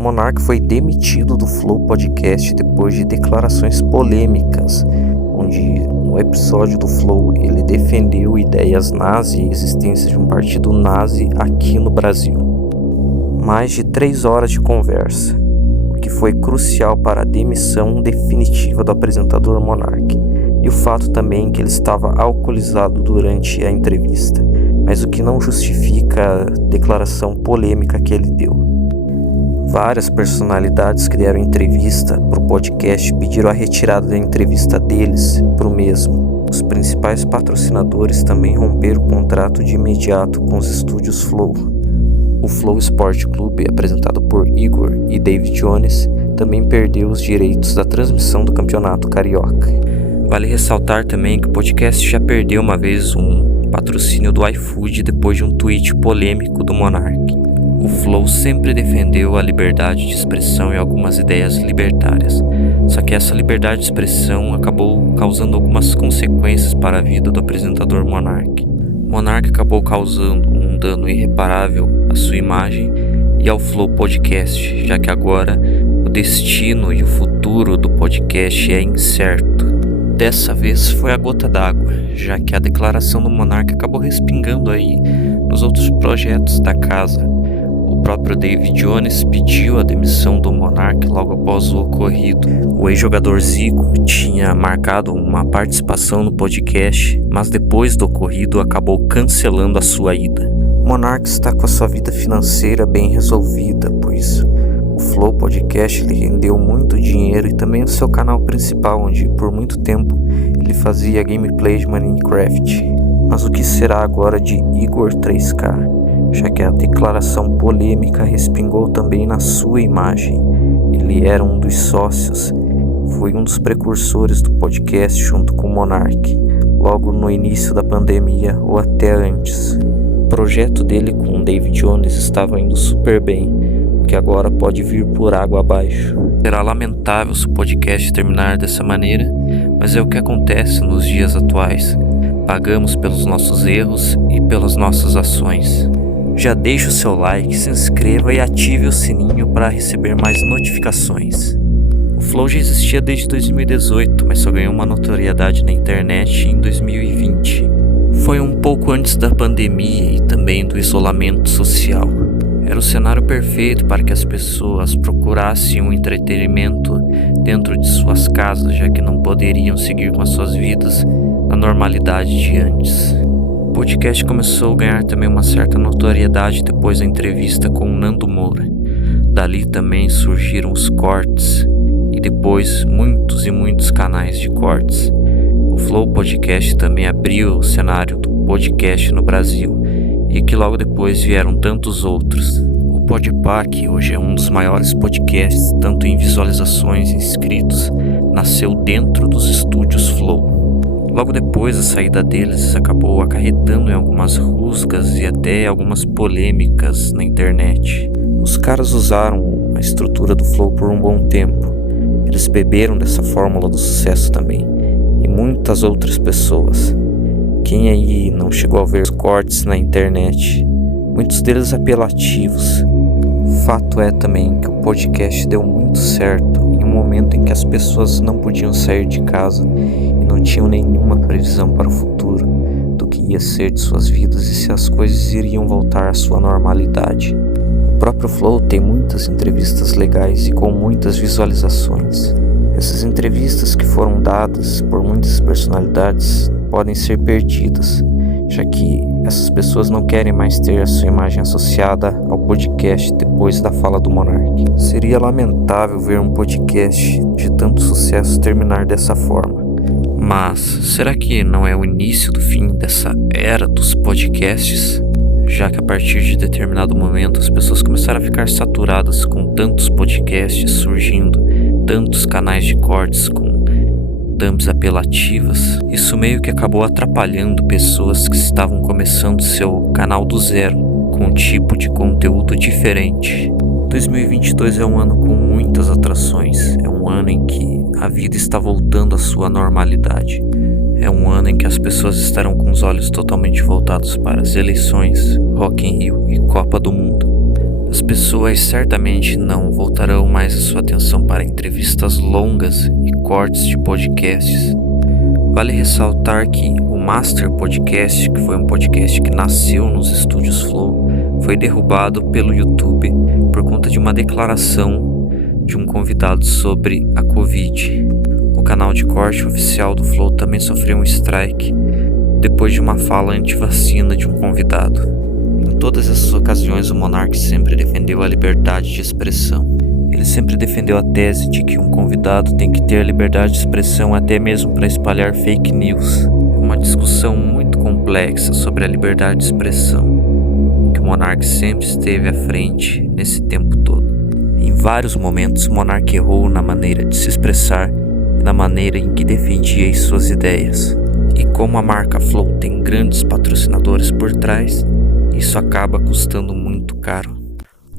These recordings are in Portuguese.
Monark foi demitido do Flow Podcast depois de declarações polêmicas, onde no episódio do Flow ele defendeu ideias nazi e a existência de um partido nazi aqui no Brasil. Mais de 3 horas de conversa, o que foi crucial para a demissão definitiva do apresentador Monark, e o fato também que ele estava alcoolizado durante a entrevista, mas o que não justifica a declaração polêmica que ele deu. Várias personalidades que deram entrevista para o podcast pediram a retirada da entrevista deles para o mesmo. Os principais patrocinadores também romperam o contrato de imediato com os estúdios Flow. O Flow Sport Clube, apresentado por Igor e David Jones, também perdeu os direitos da transmissão do Campeonato Carioca. Vale ressaltar também que o podcast já perdeu uma vez um patrocínio do iFood depois de um tweet polêmico do Monark. O Flow sempre defendeu a liberdade de expressão e algumas ideias libertárias, só que essa liberdade de expressão acabou causando algumas consequências para a vida do apresentador Monark. Monark acabou causando um dano irreparável à sua imagem e ao Flow Podcast, já que agora o destino e o futuro do podcast é incerto. Dessa vez foi a gota d'água, já que a declaração do Monark acabou respingando aí nos outros projetos da casa. O próprio David Jones pediu a demissão do Monark logo após o ocorrido. O ex-jogador Zico tinha marcado uma participação no podcast, mas depois do ocorrido acabou cancelando a sua ida. Monark está com a sua vida financeira bem resolvida, pois o Flow Podcast ele rendeu muito dinheiro e também o seu canal principal, onde por muito tempo ele fazia gameplay de Minecraft. Mas o que será agora de Igor 3K? Já que a declaração polêmica respingou também na sua imagem. Ele era um dos sócios, foi um dos precursores do podcast junto com o Monark, logo no início da pandemia ou até antes. O projeto dele com o David Jones estava indo super bem, o que agora pode vir por água abaixo. Será lamentável se o podcast terminar dessa maneira, mas é o que acontece nos dias atuais. Pagamos pelos nossos erros e pelas nossas ações. Já deixe o seu like, se inscreva e ative o sininho para receber mais notificações. O Flow já existia desde 2018, mas só ganhou uma notoriedade na internet em 2020. Foi um pouco antes da pandemia e também do isolamento social. Era o cenário perfeito para que as pessoas procurassem um entretenimento dentro de suas casas, já que não poderiam seguir com as suas vidas na normalidade de antes. O podcast começou a ganhar também uma certa notoriedade depois da entrevista com o Nando Moura. Dali também surgiram os cortes e depois muitos e muitos canais de cortes. O Flow Podcast também abriu o cenário do podcast no Brasil e que logo depois vieram tantos outros. O Podpah, que hoje é um dos maiores podcasts, tanto em visualizações e inscritos, nasceu dentro dos estúdios Flow. Logo depois, a saída deles acabou acarretando em algumas rusgas e até algumas polêmicas na internet. Os caras usaram a estrutura do Flow por um bom tempo. Eles beberam dessa fórmula do sucesso também, e muitas outras pessoas. Quem aí não chegou a ver os cortes na internet? Muitos deles apelativos. Fato é também que o podcast deu muito certo em um momento em que as pessoas não podiam sair de casa e não tinham nenhuma previsão para o futuro do que ia ser de suas vidas e se as coisas iriam voltar à sua normalidade. O próprio Flow tem muitas entrevistas legais e com muitas visualizações. Essas entrevistas que foram dadas por muitas personalidades podem ser perdidas, já que essas pessoas não querem mais ter a sua imagem associada ao podcast depois da fala do Monark. Seria lamentável ver um podcast de tanto sucesso terminar dessa forma. Mas será que não é o início do fim dessa era dos podcasts? Já que a partir de determinado momento as pessoas começaram a ficar saturadas com tantos podcasts surgindo, tantos canais de cortes com thumbs apelativas, isso meio que acabou atrapalhando pessoas que estavam começando seu canal do zero, com um tipo de conteúdo diferente. 2022 é um ano com muitas atrações, é um ano em que a vida está voltando à sua normalidade. É um ano em que as pessoas estarão com os olhos totalmente voltados para as eleições, Rock in Rio e Copa do Mundo. As pessoas certamente não voltarão mais a sua atenção para entrevistas longas e cortes de podcasts. Vale ressaltar que o Master Podcast, que foi um podcast que nasceu nos estúdios Flow, foi derrubado pelo YouTube por conta de uma declaração de um convidado sobre a Covid. O canal de corte oficial do Flow também sofreu um strike depois de uma fala anti-vacina de um convidado. Em todas essas ocasiões, o Monark sempre defendeu a liberdade de expressão. Ele sempre defendeu a tese de que um convidado tem que ter liberdade de expressão até mesmo para espalhar fake news. Uma discussão muito complexa sobre a liberdade de expressão, em que o Monark sempre esteve à frente nesse tempo todo. Em vários momentos, o Monark errou na maneira de se expressar e na maneira em que defendia as suas ideias. E como a marca Flow tem grandes patrocinadores por trás, isso acaba custando muito caro.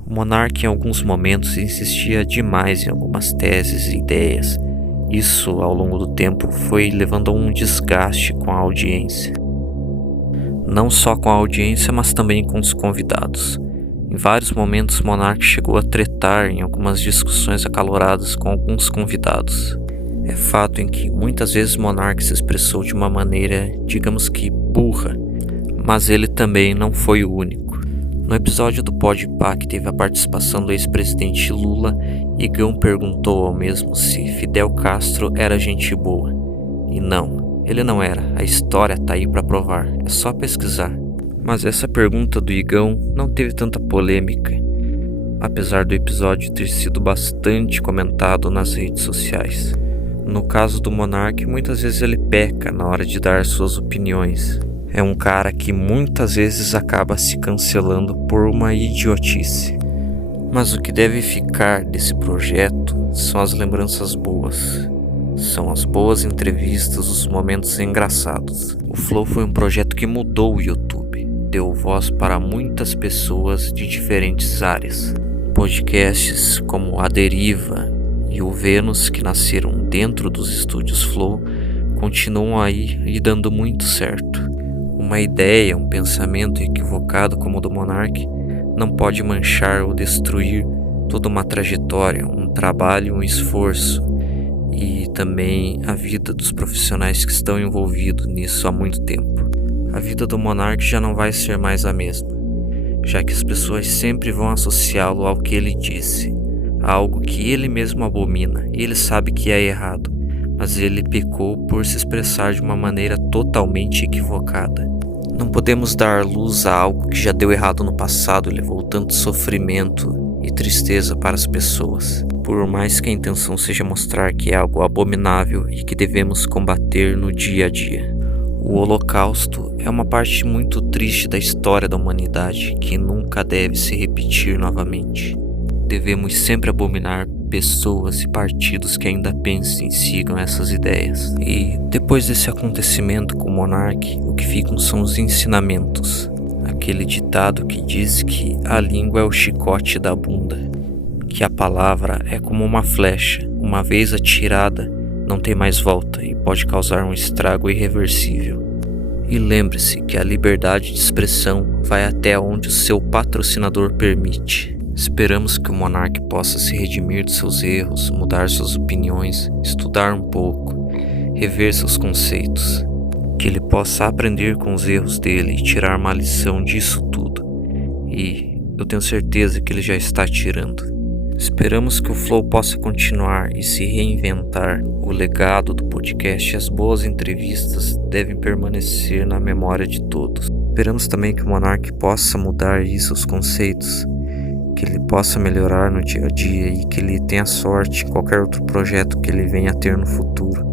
O Monark em alguns momentos insistia demais em algumas teses e ideias. Isso, ao longo do tempo, foi levando a um desgaste com a audiência. Não só com a audiência, mas também com os convidados. Em vários momentos, o Monark chegou a tretar em algumas discussões acaloradas com alguns convidados. É fato em que muitas vezes o Monark se expressou de uma maneira, digamos que burra, mas ele também não foi o único. No episódio do Podpah que teve a participação do ex-presidente Lula, Igão perguntou ao mesmo se Fidel Castro era gente boa. E não, ele não era, a história tá aí pra provar, é só pesquisar. Mas essa pergunta do Igão não teve tanta polêmica, apesar do episódio ter sido bastante comentado nas redes sociais. No caso do Monark, muitas vezes ele peca na hora de dar suas opiniões. É um cara que muitas vezes acaba se cancelando por uma idiotice. Mas o que deve ficar desse projeto são as lembranças boas. São as boas entrevistas, os momentos engraçados. O Flow foi um projeto que mudou o YouTube. Deu voz para muitas pessoas de diferentes áreas. Podcasts como A Deriva e o Vênus, que nasceram dentro dos estúdios Flow, continuam aí e dando muito certo. Uma ideia, um pensamento equivocado como o do Monark não pode manchar ou destruir toda uma trajetória, um trabalho, um esforço e também a vida dos profissionais que estão envolvidos nisso há muito tempo. A vida do Monark já não vai ser mais a mesma, já que as pessoas sempre vão associá-lo ao que ele disse, a algo que ele mesmo abomina e ele sabe que é errado, mas ele pecou por se expressar de uma maneira totalmente equivocada. Não podemos dar luz a algo que já deu errado no passado e levou tanto sofrimento e tristeza para as pessoas, por mais que a intenção seja mostrar que é algo abominável e que devemos combater no dia a dia. O Holocausto é uma parte muito triste da história da humanidade que nunca deve se repetir novamente. Devemos sempre abominar pessoas e partidos que ainda pensem e sigam essas ideias. E depois desse acontecimento com o Monark, o que ficam são os ensinamentos. Aquele ditado que diz que a língua é o chicote da bunda, que a palavra é como uma flecha, uma vez atirada, não tem mais volta e pode causar um estrago irreversível. E lembre-se que a liberdade de expressão vai até onde o seu patrocinador permite. Esperamos que o Monark possa se redimir de seus erros, mudar suas opiniões, estudar um pouco, rever seus conceitos. Que ele possa aprender com os erros dele e tirar uma lição disso tudo. E eu tenho certeza que ele já está tirando. Esperamos que o Flow possa continuar e se reinventar. O legado do podcast e as boas entrevistas devem permanecer na memória de todos. Esperamos também que o Monark possa mudar seus conceitos, que ele possa melhorar no dia a dia e que ele tenha sorte em qualquer outro projeto que ele venha a ter no futuro.